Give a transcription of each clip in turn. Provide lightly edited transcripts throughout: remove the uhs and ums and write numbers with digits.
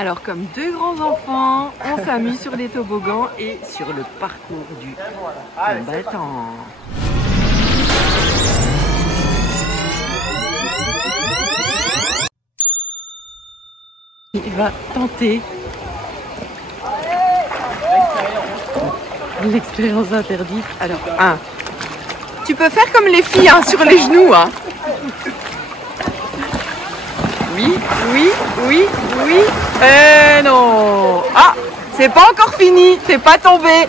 Alors comme deux grands enfants, on s'amuse sur des toboggans et sur le parcours du combattant. Il va tenter l'expérience interdite. Alors, tu peux faire comme les filles, hein, sur les genoux. Hein. Oui, oui, oui, oui. Non. Ah, c'est pas encore fini. T'es pas tombé.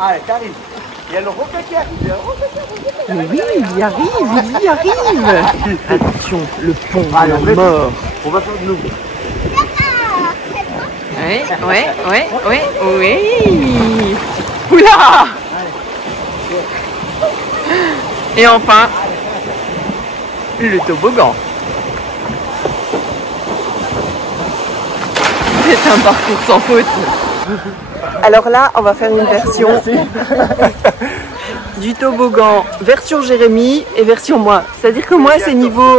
Allez, t'arrives. Il y a le roquet qui arrive. Mais oui, il y arrive. Attention, le pont de la mort. On va faire de nouveau. Oui. Oula! Et enfin, le toboggan. C'est un parcours sans faute. Alors là, on va faire une version du toboggan, version Jérémy et version moi. C'est-à-dire que moi, c'est niveau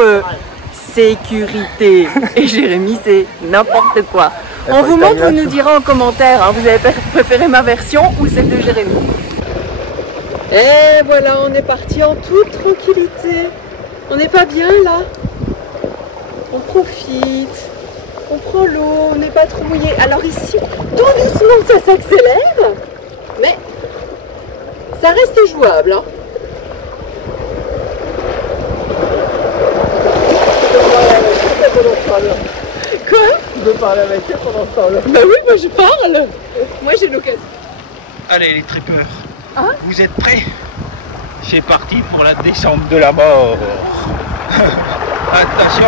sécurité et Jérémy, c'est n'importe quoi. On vous montre, vous nous direz en commentaire, hein, vous avez préféré ma version ou celle de Jérémy. Et voilà, on est parti en toute tranquillité. On n'est pas bien là. On profite. On prend l'eau, on n'est pas trop mouillé. Alors ici, tout doucement, ça s'accélère, mais ça reste jouable. Hein. Quoi? Tu veux parler avec elle pendant ce temps-là? Bah oui, moi je parle. Moi j'ai l'occasion. Allez les tripeurs, Hein? vous êtes prêts? C'est parti pour la descente de la mort. Attention,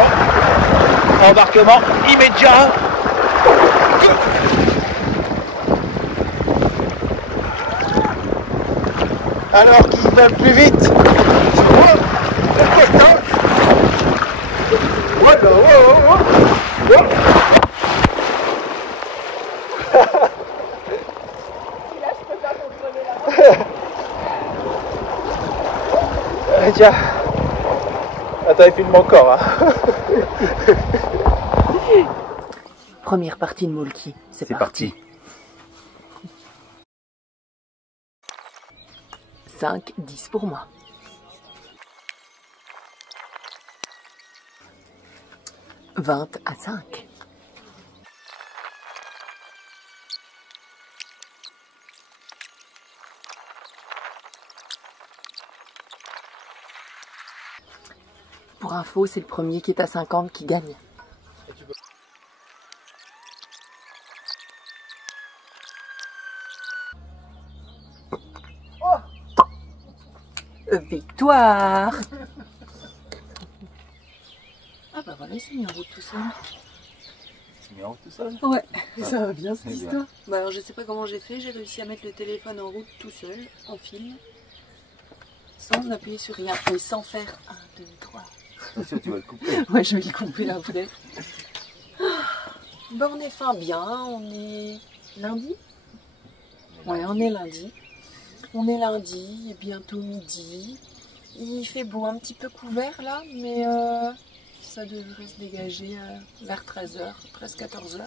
embarquement immédiat. Alors qui va le plus vite? Le pétanque. Tiens. Attends, il filme encore. Hein. Première partie de Molki, c'est parti. 5, 10 pour moi. « 20 à 5. Pour info, c'est le premier qui est à 50 qui gagne. Victoire! Ah bah voilà, il s'est mis en route tout seul. Il s'est mis en route tout seul? Ouais, ça va bien cette histoire. Bien. Bah alors je sais pas comment j'ai fait, j'ai réussi à mettre le téléphone en route tout seul, en film, sans appuyer sur rien et sans faire 1, 2, 3. Attention, tu vas le couper. Ouais, je vais le couper là, peut-être. Bah on est fin bien, on est lundi? Ouais, on est lundi. On est lundi, et bientôt midi. Il fait beau, un petit peu couvert là, mais ça devrait se dégager vers 13h, 13-14h.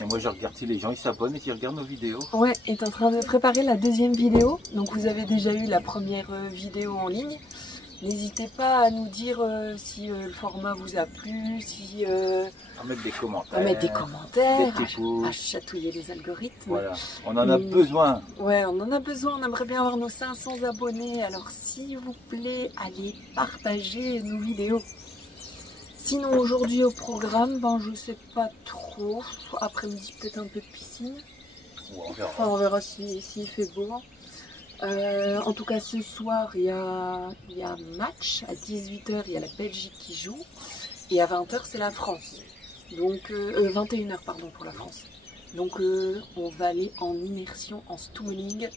Et moi je regarde si les gens ils s'abonnent et qu'ils regardent nos vidéos. Ouais, il est en train de préparer la deuxième vidéo. Donc vous avez déjà eu la première vidéo en ligne. N'hésitez pas à nous dire si le format vous a plu, si... À mettre des commentaires. à mettre des commentaires, des petits pouces. à chatouiller les algorithmes. Voilà, on en a besoin. Ouais, on en a besoin, on aimerait bien avoir nos 500 abonnés. Alors s'il vous plaît, allez partager nos vidéos. Sinon aujourd'hui au programme, ben je sais pas trop. Après-midi peut-être un peu de piscine. Ouais, on verra. Enfin, on verra s'il fait beau. En tout cas ce soir il y a un match. À 18h il y a la Belgique qui joue. Et à 20h c'est la France. Donc 21h pardon pour la France. Donc on va aller en immersion en Stumeling.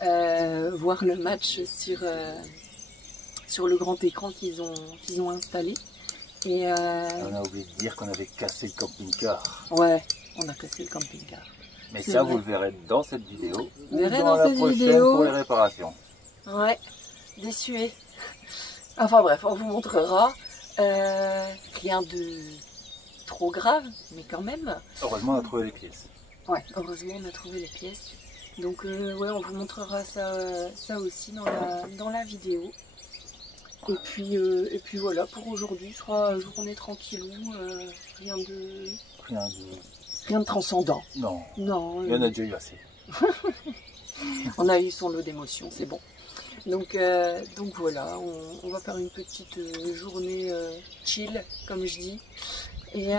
Voir le match sur le grand écran qu'ils ont installé. Et on a oublié de dire qu'on avait cassé le camping-car. ouais, on a cassé le camping-car. Mais ça, vous le verrez dans cette vidéo. Vous verrez dans dans la cette prochaine vidéo. pour les réparations. Ouais, déçué. Enfin bref, on vous montrera. Rien de trop grave, mais quand même. Heureusement, on a trouvé les pièces. Ouais, heureusement, on a trouvé les pièces. Donc ouais, on vous montrera ça aussi dans la vidéo. Et puis voilà, pour aujourd'hui, ce sera journée tranquillou, rien de transcendant. Non, Non. il y en a déjà eu assez. On a eu son lot d'émotions, c'est bon. Donc voilà, on va faire une petite journée chill, comme je dis. Et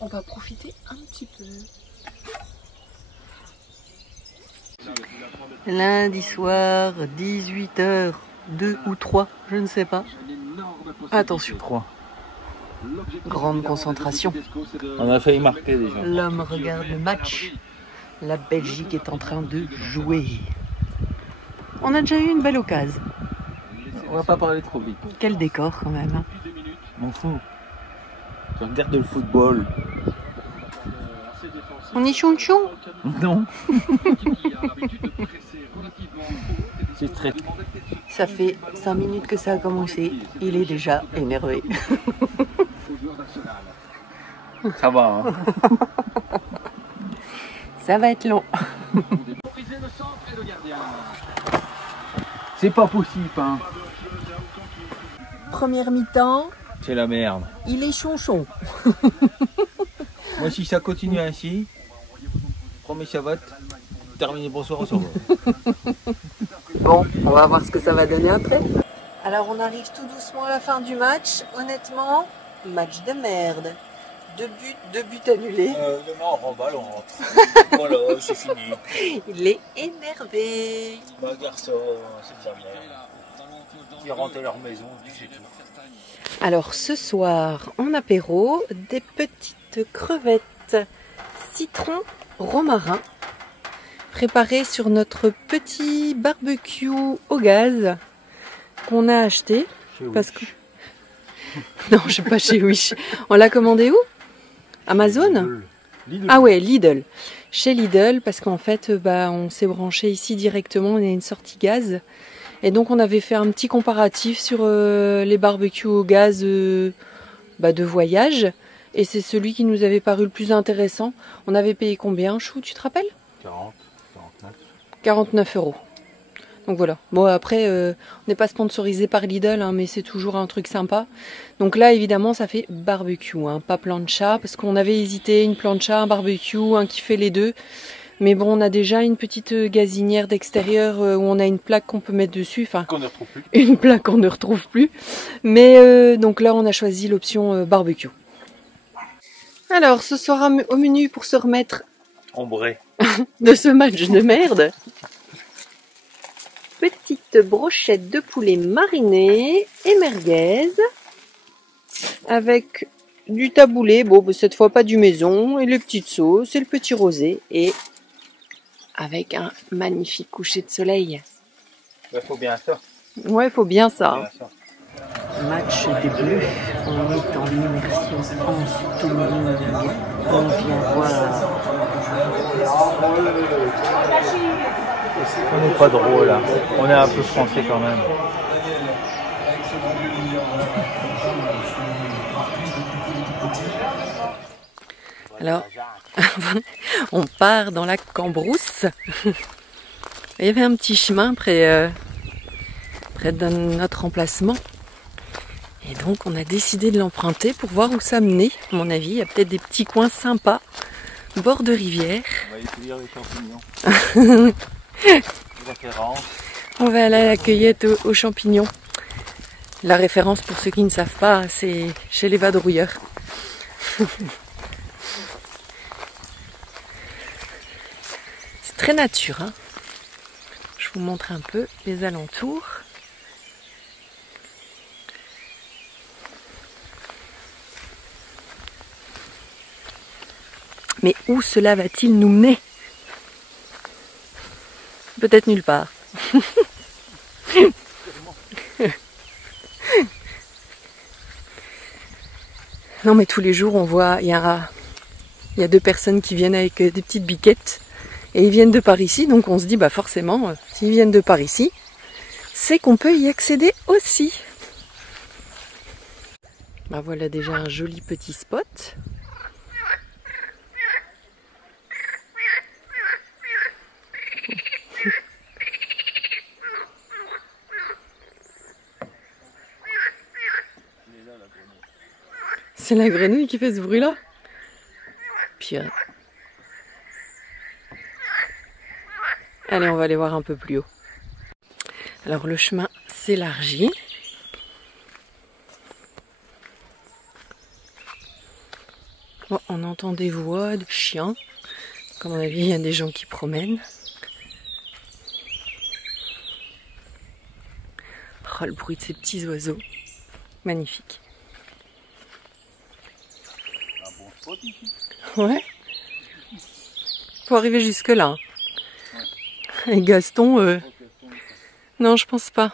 on va profiter un petit peu. Lundi soir, 18h, 2 ou 3, je ne sais pas. Attention. 3. Grande concentration. On a failli marquer déjà. L'homme regarde le match. La Belgique est en train de jouer. On a déjà eu une belle occasion. On va pas parler trop vite. Quel décor quand même. Hein. M'en fous. Je regarde le football. On est chonchon. Non. C'est très... Ça fait 5 minutes que ça a commencé. Il est déjà énervé. Ça va, hein. Ça va être long. C'est pas possible, hein. Première mi-temps, C'est la merde. il est chonchon. Moi, si ça continue ainsi, promets ça va terminer, bonsoir, on s'en va. Bon, on va voir ce que ça va donner après. Alors on arrive tout doucement à la fin du match. Honnêtement, match de merde. 2 buts annulés. Demain on remballe, on rentre. Voilà, c'est fini. Il est énervé. Ma garçon, c'est de la merde. Ils rentrent à leur maison, c'est tout. Alors ce soir, en apéro, des petites crevettes citron romarin préparées sur notre petit barbecue au gaz qu'on a acheté. Parce que... Non, je sais pas chez Wish. On l'a commandé où? Amazon? Lidl. Ah ouais, Lidl. Chez Lidl, parce qu'en fait, on s'est branché ici directement, on a une sortie gaz. Et donc on avait fait un petit comparatif sur les barbecues au gaz de voyage. Et c'est celui qui nous avait paru le plus intéressant. On avait payé combien, Chou, tu te rappelles? 40, 49. 49 €. Donc voilà. Bon après, on n'est pas sponsorisé par Lidl, hein, mais c'est toujours un truc sympa. Donc là, évidemment, ça fait barbecue, hein, pas plancha, parce qu'on avait hésité, une plancha, un barbecue, un qui fait les deux. Mais bon, on a déjà une petite gazinière d'extérieur où on a une plaque qu'on peut mettre dessus. Enfin, Qu'on ne retrouve plus. Une plaque qu'on ne retrouve plus. Mais donc là, on a choisi l'option barbecue. Alors, ce soir au menu pour se remettre Ombré. de ce match de merde. Petite brochette de poulet mariné et merguez. Avec du taboulé, cette fois pas du maison, et les petites sauces, et le petit rosé, et avec un magnifique coucher de soleil. Il faut bien ça. Ouais, faut bien ça. Bien ça. Match des Bleus, on est en immersion en streaming, on vient voir. On n'est pas drôle là, on est un peu français quand même. Alors, on part dans la Cambrousse. Il y avait un petit chemin près de notre emplacement. Et donc on a décidé de l'emprunter pour voir où ça menait. À mon avis, il y a peut-être des petits coins sympas, bord de rivière. On va étudier les champignons. Référence. On va aller à la cueillette aux champignons. La référence, pour ceux qui ne savent pas, c'est chez les vadrouilleurs. C'est très nature, hein. Je vous montre un peu les alentours. Mais où cela va-t-il nous mener? Peut-être nulle part. Non mais tous les jours on voit, il y a 2 personnes qui viennent avec des petites biquettes Et ils viennent de par ici, donc on se dit bah forcément, s'ils viennent de par ici, c'est qu'on peut y accéder aussi. Bah voilà déjà un joli petit spot. C'est la grenouille qui fait ce bruit-là. Pire. Allez, on va aller voir un peu plus haut. Alors le chemin s'élargit. Oh, on entend des voix de chiens. Comme on a vu, il y a des gens qui promènent. Oh, le bruit de ces petits oiseaux. Magnifique. Un bon spot ici. Ouais. Faut arriver jusque là. Ouais. Et Gaston, non, je pense pas.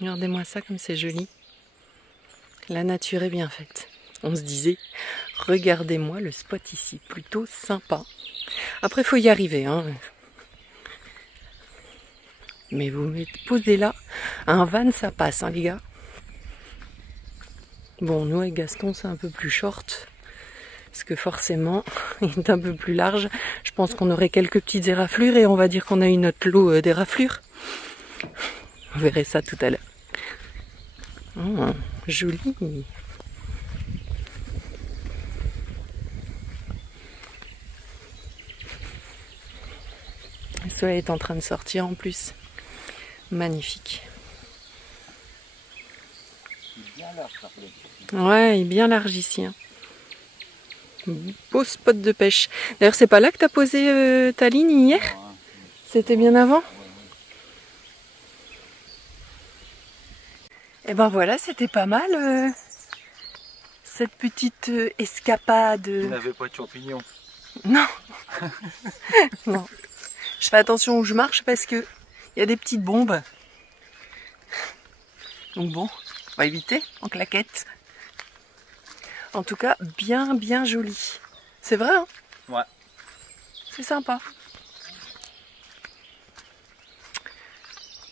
Regardez-moi ça comme c'est joli. La nature est bien faite. On se disait, regardez-moi le spot ici, plutôt sympa. Après, faut y arriver, hein. Mais vous me posez là, un van ça passe, hein, les gars. Bon, nous avec Gaston, c'est un peu plus short. Parce que forcément, il est un peu plus large. Je pense qu'on aurait quelques petites éraflures et on va dire qu'on a eu notre lot d'éraflures. Vous verrez ça tout à l'heure. Oh, joli. Le soleil est en train de sortir en plus. Magnifique. Bien large, ça fait. Ouais, il est bien large ici. Hein. Beau spot de pêche. D'ailleurs, c'est pas là que tu as posé ta ligne hier? C'était bien avant? Et ben voilà, c'était pas mal cette petite escapade. Vous n'avez pas de champignons? Non. Non. Je fais attention où je marche parce que il y a des petites bombes. Donc bon, on va éviter en claquette. En tout cas, bien joli. C'est vrai, hein? Ouais. C'est sympa.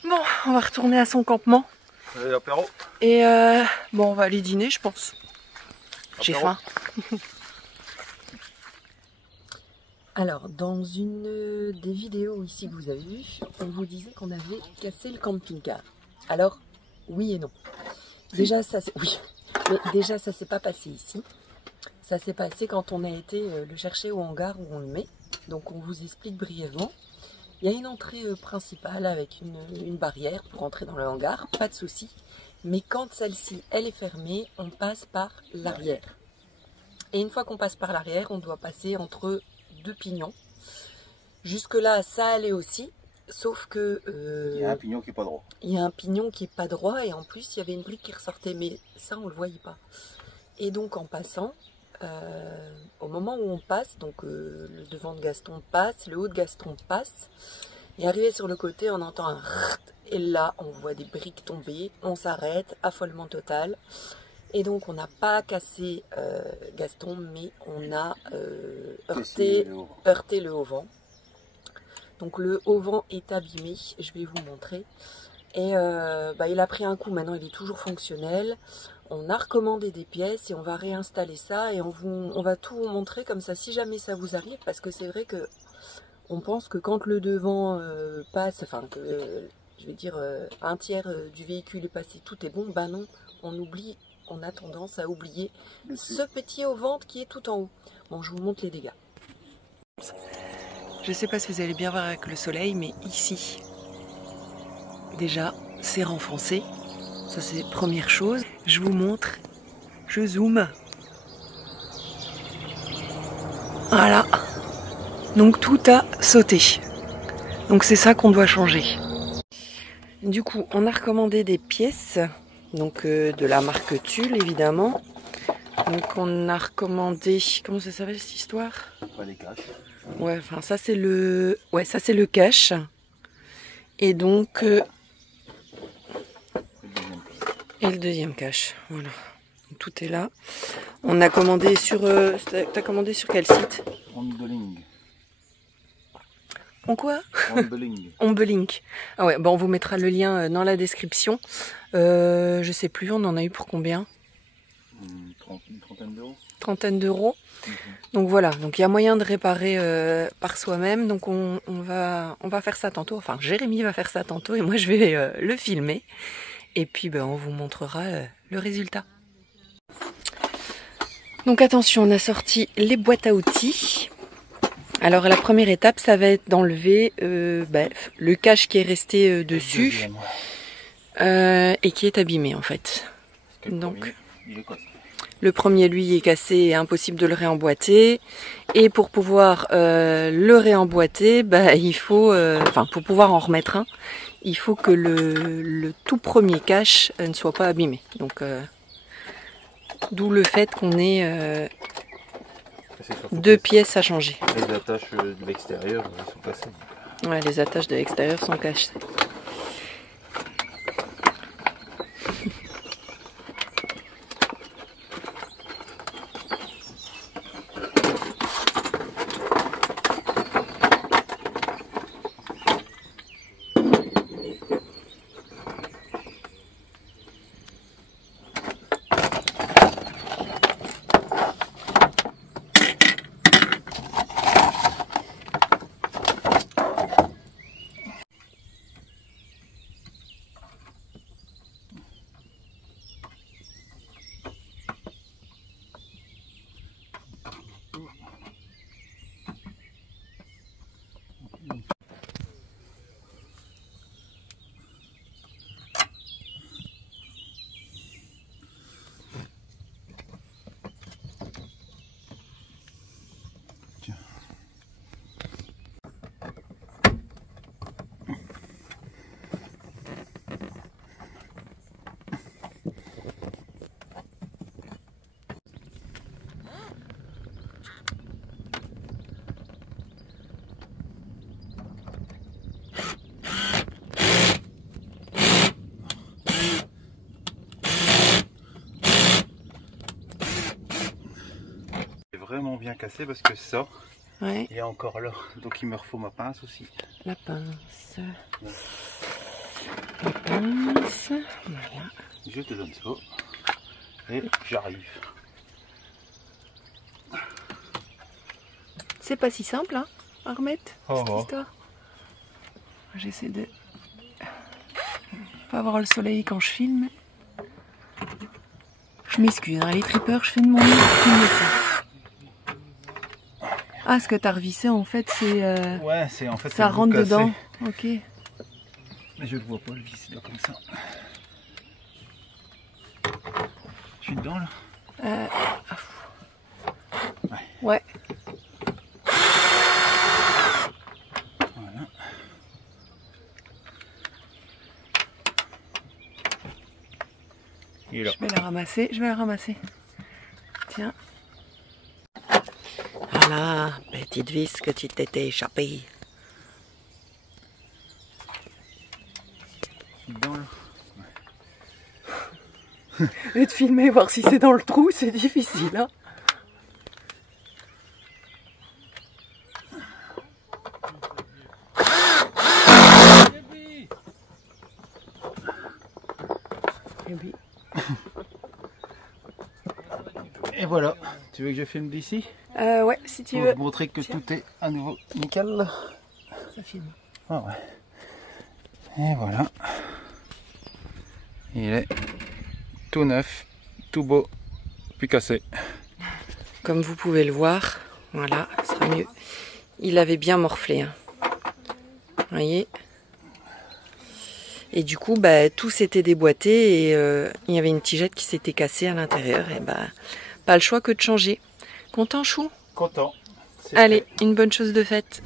Bon, on va retourner à son campement. L'apéro. Et bon, on va aller dîner, je pense. J'ai faim. Alors, dans une des vidéos ici que vous avez vues, on vous disait qu'on avait cassé le camping-car. Alors, oui et non. Déjà, ça s'est pas passé ici. Ça s'est passé quand on a été le chercher au hangar où on le met. Donc, on vous explique brièvement. Il y a une entrée principale avec une barrière pour entrer dans le hangar, pas de souci. Mais quand celle-ci, elle est fermée, on passe par l'arrière. Et une fois qu'on passe par l'arrière, on doit passer entre deux pignons. Jusque-là, ça allait aussi, sauf que... il y a un pignon qui n'est pas droit. Il y a un pignon qui n'est pas droit et en plus, il y avait une brique qui ressortait. Mais ça, on ne le voyait pas. Et donc, en passant, au moment où on passe, donc le devant de Gaston passe, le haut de Gaston passe, et arrivé sur le côté, on entend un rrrt, et là, on voit des briques tomber, on s'arrête, affolement total. Et donc, on n'a pas cassé Gaston, mais on a heurté le haut-vent. Donc, le haut-vent est abîmé, je vais vous montrer. Et il a pris un coup, maintenant il est toujours fonctionnel. On a recommandé des pièces et on va réinstaller ça et on va tout vous montrer comme ça si jamais ça vous arrive, parce que c'est vrai que on pense que quand le devant passe, enfin que je vais dire un tiers du véhicule est passé, tout est bon. Ben non, on a tendance à oublier ce petit haut-vent qui est tout en haut. Bon, je vous montre les dégâts. Je sais pas si vous allez bien voir avec le soleil, mais ici, déjà, c'est renfoncé. Ça, c'est première chose. Je vous montre. Je zoome. Voilà. Donc, tout a sauté. Donc, c'est ça qu'on doit changer. Du coup, on a recommandé des pièces. Donc, de la marque Tulle, évidemment. Donc, on a recommandé... Comment ça s'appelle, cette histoire? Pas les caches. Ouais, enfin, ça, c'est le... Ouais, ça, c'est le cache. Et donc... Et le deuxième cache, voilà. tout est là. On a commandé sur... t'as commandé sur quel site? Ombeling. En quoi? Ombeling. Ombeling. Ah ouais, bon, on vous mettra le lien dans la description. Je sais plus, on en a eu pour combien? Une trentaine d'euros. Trentaine d'euros. Donc voilà, donc il y a moyen de réparer par soi-même. Donc on va faire ça tantôt. Enfin, Jérémy va faire ça tantôt et moi je vais le filmer. Et puis on vous montrera le résultat. Donc attention, on a sorti les boîtes à outils. Alors la première étape, ça va être d'enlever le cache qui est resté dessus et qui est abîmé en fait. Donc le premier, lui, est cassé et impossible de le réemboîter. Et pour pouvoir le réemboîter, il faut, pour pouvoir en remettre un, il faut que le tout premier cache ne soit pas abîmé. Donc d'où le fait qu'on ait deux pièces à changer. Les attaches de l'extérieur sont cassées. Ouais, les attaches de l'extérieur sont cassées. Vraiment bien cassé parce que ça, ouais. Il y a encore là, donc il me refaut ma pince aussi. La pince. Ouais. La pince, voilà. Je te donne ça et j'arrive. C'est pas si simple hein, à remettre cette Oh. histoire. J'essaie de pas avoir le soleil quand je filme. Je m'excuse, hein, les trippers, je fais de mon mieux pour filmer ça. Ah, ce que t'as revissé en fait, c'est. Ouais, c'est en fait. Ça rentre dedans. Ok. Mais je le vois pas le vis là comme ça. Je suis dedans là. Ouais. Voilà. Il est là. Je vais la ramasser. Tiens. Voilà, petite vis que tu t'étais échappée. Dedans là. Ouais. Et de filmer, voir si c'est dans le trou, c'est difficile. Hein. Et voilà. Tu veux que je filme d'ici? Ouais, si tu veux. Pour montrer que tout est à nouveau nickel. Ça filme. Ah ouais. Et voilà. Il est tout neuf, tout beau, puis cassé. Comme vous pouvez le voir, voilà, ce sera mieux. Il avait bien morflé. Hein. Vous voyez? Et du coup, tout s'était déboîté et il y avait une tigette qui s'était cassée à l'intérieur. Et pas le choix que de changer. Content, Chou? Content. Allez, une bonne chose de faite.